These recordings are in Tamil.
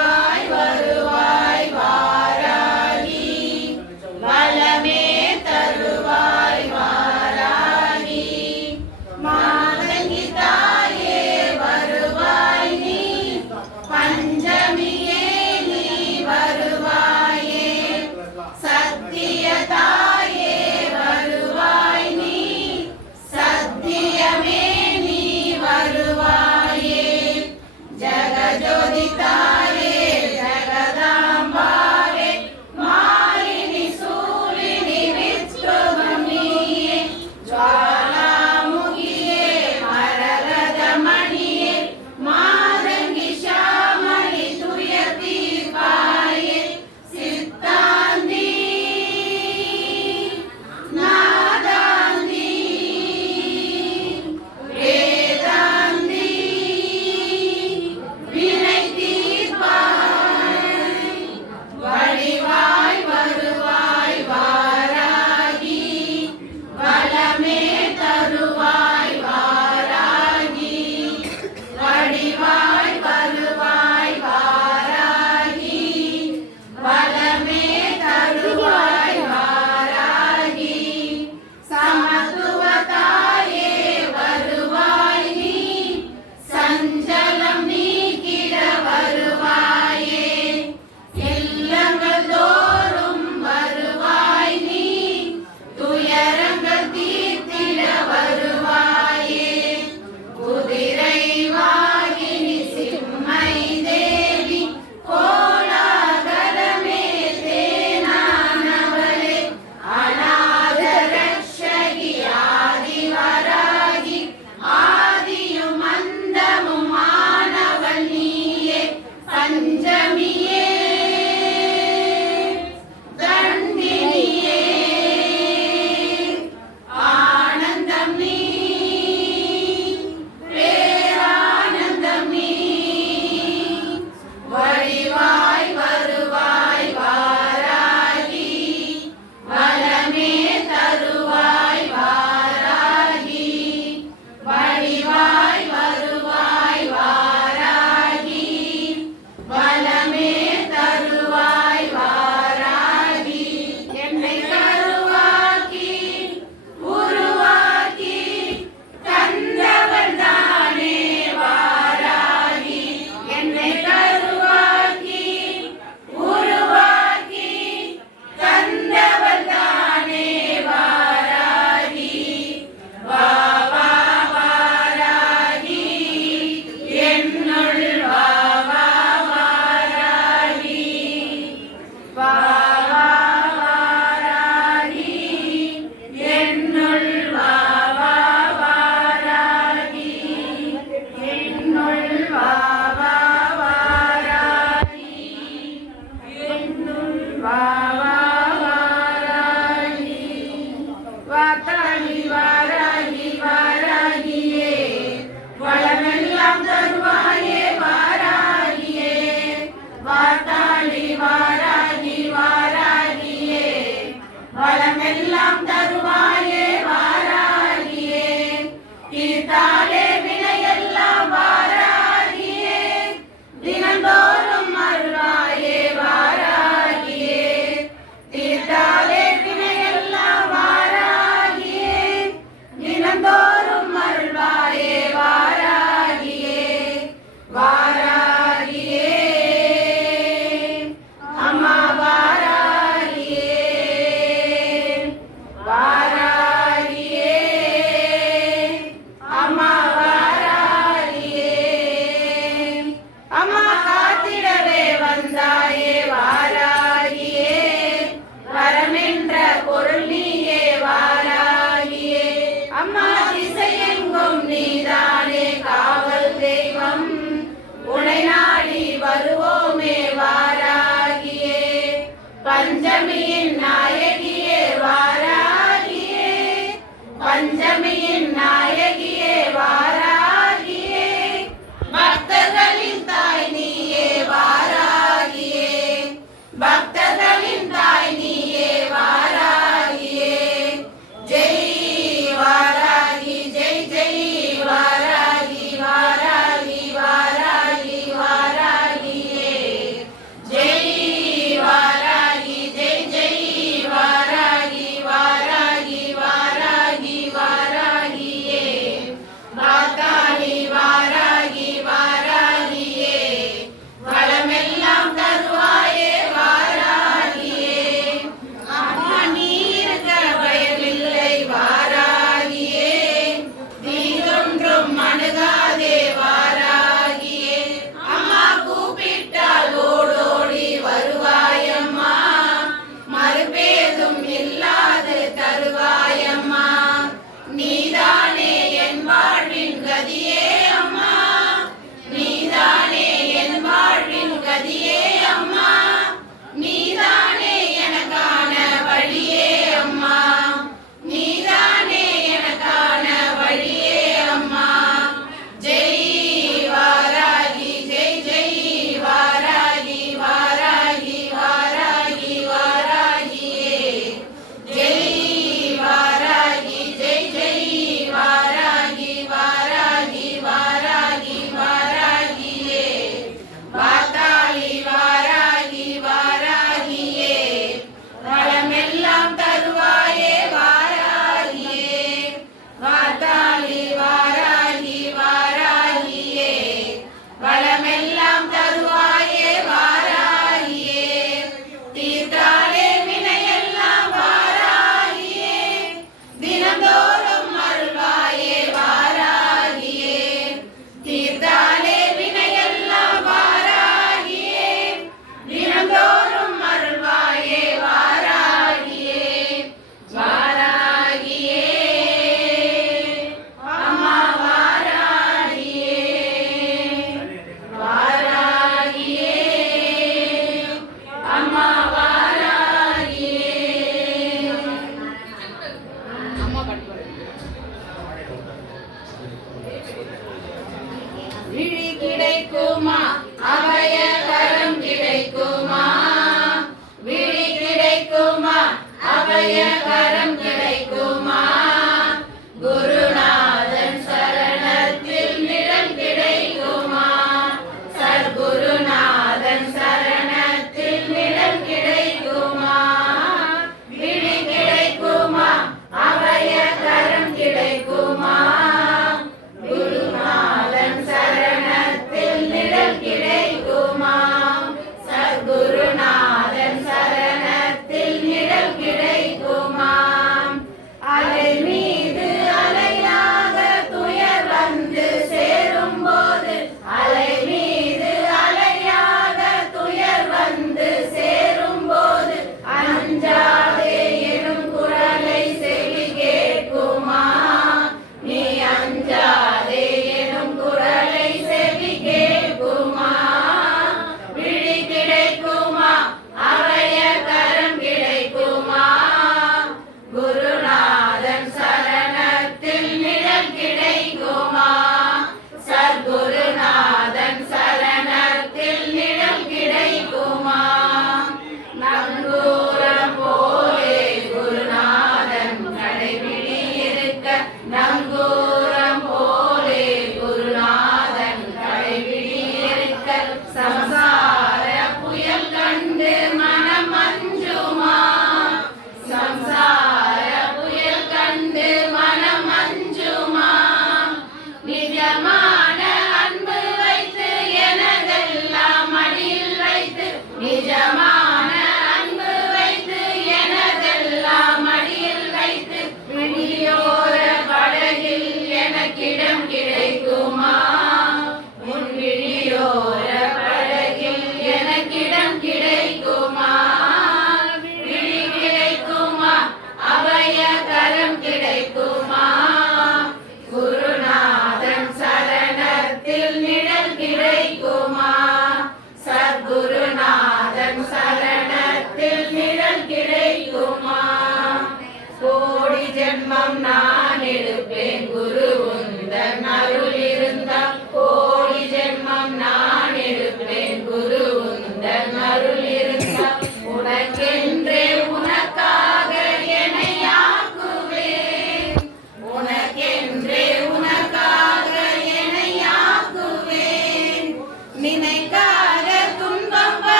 வருவாய் வருவாய் வாராகி வளமே தருவாய் வாராகி மாதங்கி தாயே வருவாய் நீ பஞ்சமியே நீ வருவாயே சத்திய தாயே வருவாய் நீ சத்தியமே நீ வருவாயே ஜகஜோதி தாயே ஜகதாம்பாவே மாலினி சூலினி வித்ருவமியே ஜ்வாலாமுகியே மரகதமணியே மாதங்கி ஷாமணி துயதீபாயே சித்தாந்தி நாதாந்தி வேதாந்தி வினை தீர்ப்பாய் வடிவாய் வருவாய் வாராகி வளமே தருவாய் வாராகி வடிவாய் வருவாய் வாராகி வளமே தருவாய் வாராகி சமத்துவ தாயே வருவாய் நீ சஞ்சலம் நீக்கிட வருவாயே இல்லங்கள் தோறும் வருவாய் நீ துயரங்கள் தீர்த்திட வருவாயே குதிரை வாகினி சிம்மை தேவி கோலாகலமே தேனானவளே அநாத ரக்ஷகி ஆதி வராகி ஆதியும் அந்தமும் ஆனவள் நீயே பஞ்சமியே தண்டினியே ஆனந்தம் நீ பேரானந்தம் நீ வடிவாய் வருவாய் வாராகி வளமே தருவாய் வாராகி வடிவாய் வருவாய் வாராகி வளமே தருவாய் வாராகி என்னை கருவாக்கி உருவாக்கி தந்தவள் தானே வாராகி என்னை கருவாக்கி உருவாக்கி தந்தவள் தானே வாராகி வா வா வாராகி என்னுள் வா வா வாராகி வா வா வாராகி என்னுள் வா வா வாராகி என்னுள் வா வா வாராகி என்னுள் வா வா வாராகி வாராகி வாராகி வாராகியே வளமெல்லாம் தருவாயே வாராகியே வாராகி வாராகி வாராகியே வளமெல்லாம் தருவாயே வாராகியே தீர்த்தாலே வினையெல்லாம் வாராகியே தினந்தோறும் அருள்வாயே வாராகியே தீர்த்தாலே வினையெல்லாம் வாராகியே தினந்தோறும் அருள்வாயே வாராகியே வாராகியே அம்மா வாராகியே வாராகியே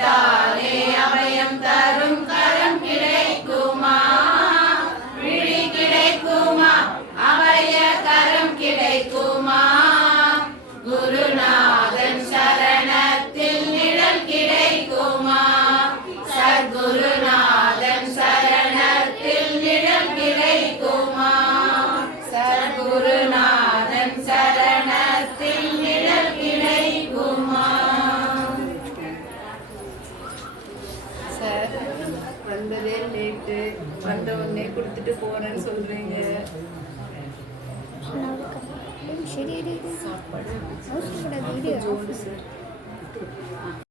அழைத்தாலே அபயம் தரும் கரம் கிடைக்குமா? விழி கிடைக்குமா? அபய கரம் கிடைக்குமா? குருநாதன் சரணத்தில் நிழல் கிடைக்குமா? சத்குருநாதன் சரணத்தில் நிழல் கிடைக்குமா? சத்குருநாதன் சரணத்தில் நிழல் கிடைக்குமா? சார் வந்ததே லேட்டு, வந்த உடனே கொடுத்துட்டு போறேன்னு சொல்றீங்க. சரி சாப்பாடு அவசரப்படாத வீடியோ சார்